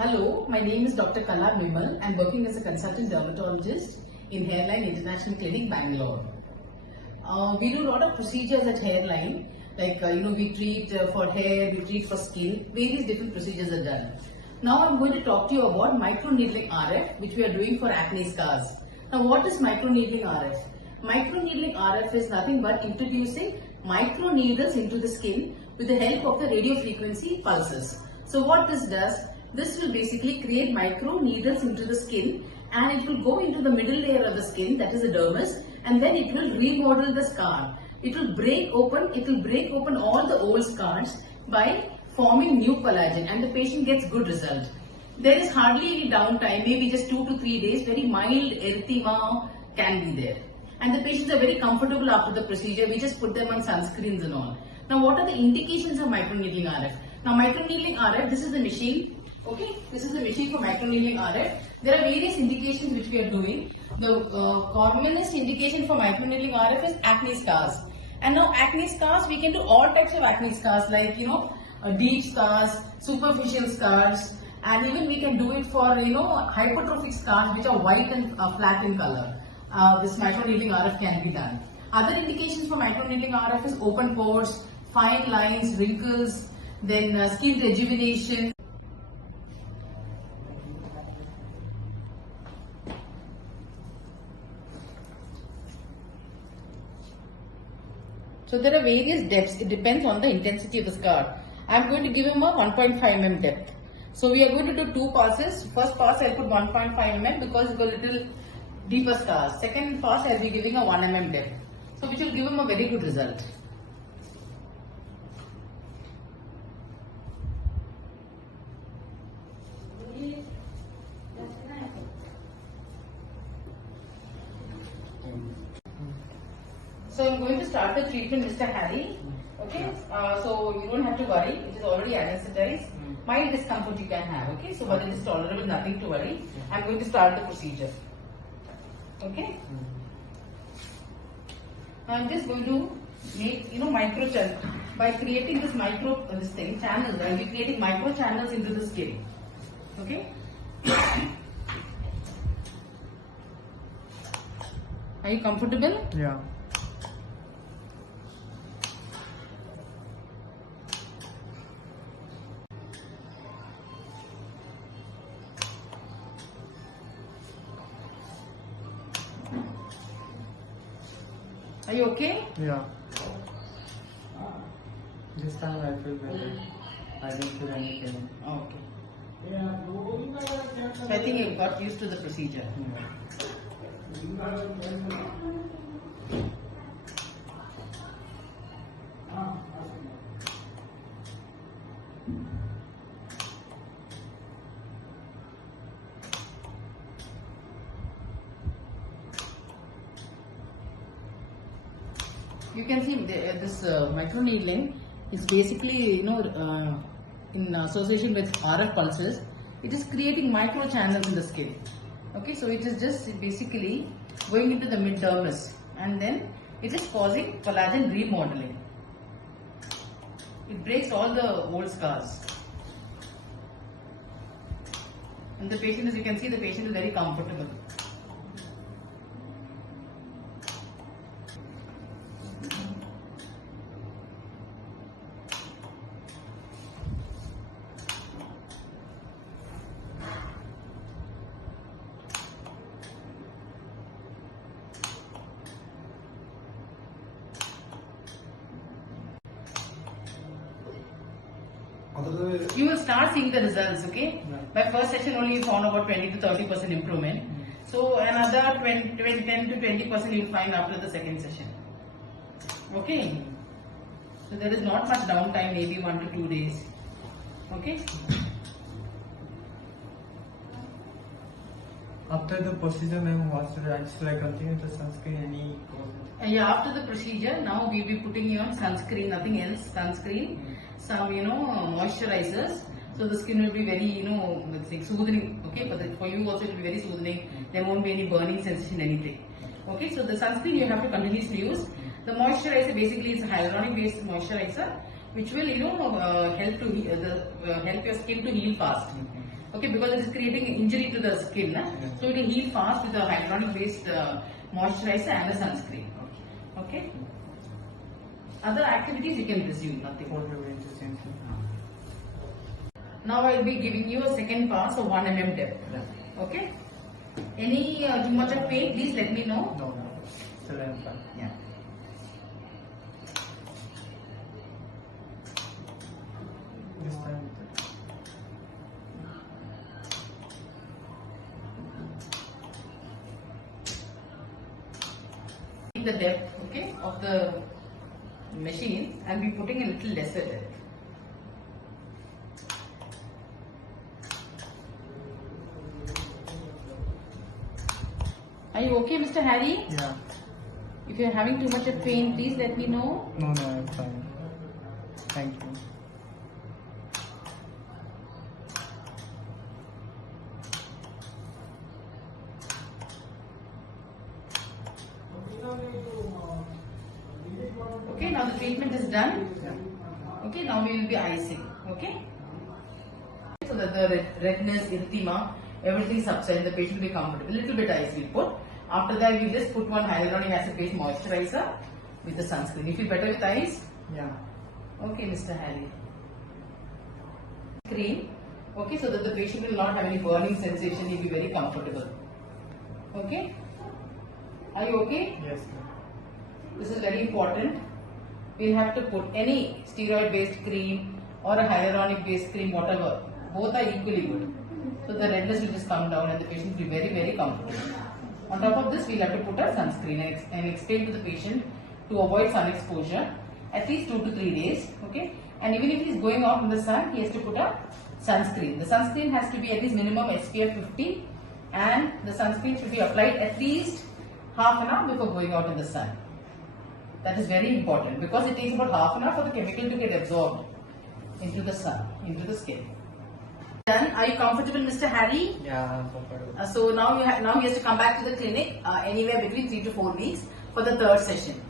Hello, my name is Dr. Kala Vimal. I'm working as a consultant dermatologist in Hairline International Clinic, Bangalore. We do a lot of procedures at Hairline, like we treat for hair, we treat for skin, various different procedures are done. Now I'm going to talk to you about microneedling RF, which we are doing for acne scars. Now what is microneedling RF? Microneedling RF is nothing but introducing microneedles into the skin with the help of the radio frequency pulses. So what this does, this will basically create micro needles into the skin and it will go into the middle layer of the skin, that is the dermis, and then it will remodel the scar. It will break open all the old scars by forming new collagen, and the patient gets good result. There is hardly any downtime, maybe just 2 to 3 days, very mild erythema can be there. And the patients are very comfortable after the procedure. We just put them on sunscreens and all. Now what are the indications of microneedling RF? Now microneedling RF, this is the machine. Okay, this is the machine for microneedling RF. There are various indications which we are doing. The commonest indication for microneedling RF is acne scars. And now acne scars, we can do all types of acne scars like deep scars, superficial scars, and even we can do it for hypertrophic scars which are white and flat in color. This microneedling RF can be done. Other indications for microneedling RF is open pores, fine lines, wrinkles, then skin rejuvenation. So there are various depths. It depends on the intensity of the scar. I am going to give him a 1.5 mm depth. So we are going to do two passes. First pass I will put 1.5 mm because it's a little deeper scars. Second pass I will be giving a 1 mm depth. So which will give him a very good result. So I'm going to start the treatment, Mr. Harry. Okay, so you don't have to worry. It is already anesthetized. Mild discomfort you can have. Okay, so but it is tolerable, nothing to worry. I'm going to start the procedure. Okay. Now I'm just going to make micro channels by creating this channels. I'll be creating micro channels into the skin. Okay. Are you comfortable? Yeah. Are you okay? Yeah. This time I feel better. I didn't feel any pain. Okay. So I think you got used to the procedure. You can see this microneedling is basically in association with RF pulses. It is creating micro channels in the skin. Okay, so it is just basically going into the mid dermis and then it is causing collagen remodeling. It breaks all the old scars. And the patient, as you can see, the patient is very comfortable. You will start seeing the results, okay? Right. By first session only you found about 20 to 30% improvement. So another 10 to 20% you will find after the second session. Okay? So there is not much downtime, maybe 1 to 2 days. Okay? After the procedure, ma'am, should I continue the sunscreen? Yeah, after the procedure, now we will be putting you on sunscreen, nothing else. Sunscreen, some moisturizers. So the skin will be very soothing. Okay, for you also it will be very soothing. There won't be any burning sensation, anything. Okay, so the sunscreen you have to continuously use. The moisturizer basically is a hyaluronic based moisturizer, which will help your skin to heal fast. Okay, because it is creating injury to the skin. Yeah. So it will heal fast with a hyaluronic based moisturizer and a sunscreen. Okay. Other activities you can resume, nothing. What will be interesting? Now I will be giving you a second pass of 1 mm depth. Yeah. Okay. Any too much of pain, please let me know. No, no. Still I'm fine. Yeah. This time. The depth, okay, of the machine, I'll be putting a little lesser depth. Are you okay, Mr. Harry? Yeah. If you're having too much of pain, please let me know. No, no, I'm fine. Thank you. Okay, now the treatment is done. Yeah. Okay, now we will be icing. Okay? So that the redness, erythema, everything subsides, the patient will be comfortable. A little bit ice we put. After that, we just put one hyaluronic acid based moisturizer with the sunscreen. You feel better with ice? Yeah. Okay, Mr. Harry. Cream. Okay, so that the patient will not have any burning sensation. He'll be very comfortable. Okay? Are you okay? Yes. This is very important. We'll have to put any steroid based cream or a hyaluronic based cream, whatever. Both are equally good. So the redness will just come down and the patient will be very, very comfortable. On top of this, we'll have to put a sunscreen and explain to the patient to avoid sun exposure at least 2 to 3 days. Okay? And even if he's going out in the sun, he has to put a sunscreen. The sunscreen has to be at least minimum SPF 50 and the sunscreen should be applied at least half an hour before going out in the sun. That is very important because it takes about half an hour for the chemical to get absorbed into the sun, into the skin. Done. Are you comfortable, Mr. Harry? Yeah, I'm comfortable. So now he has to come back to the clinic anywhere between 3 to 4 weeks for the third session.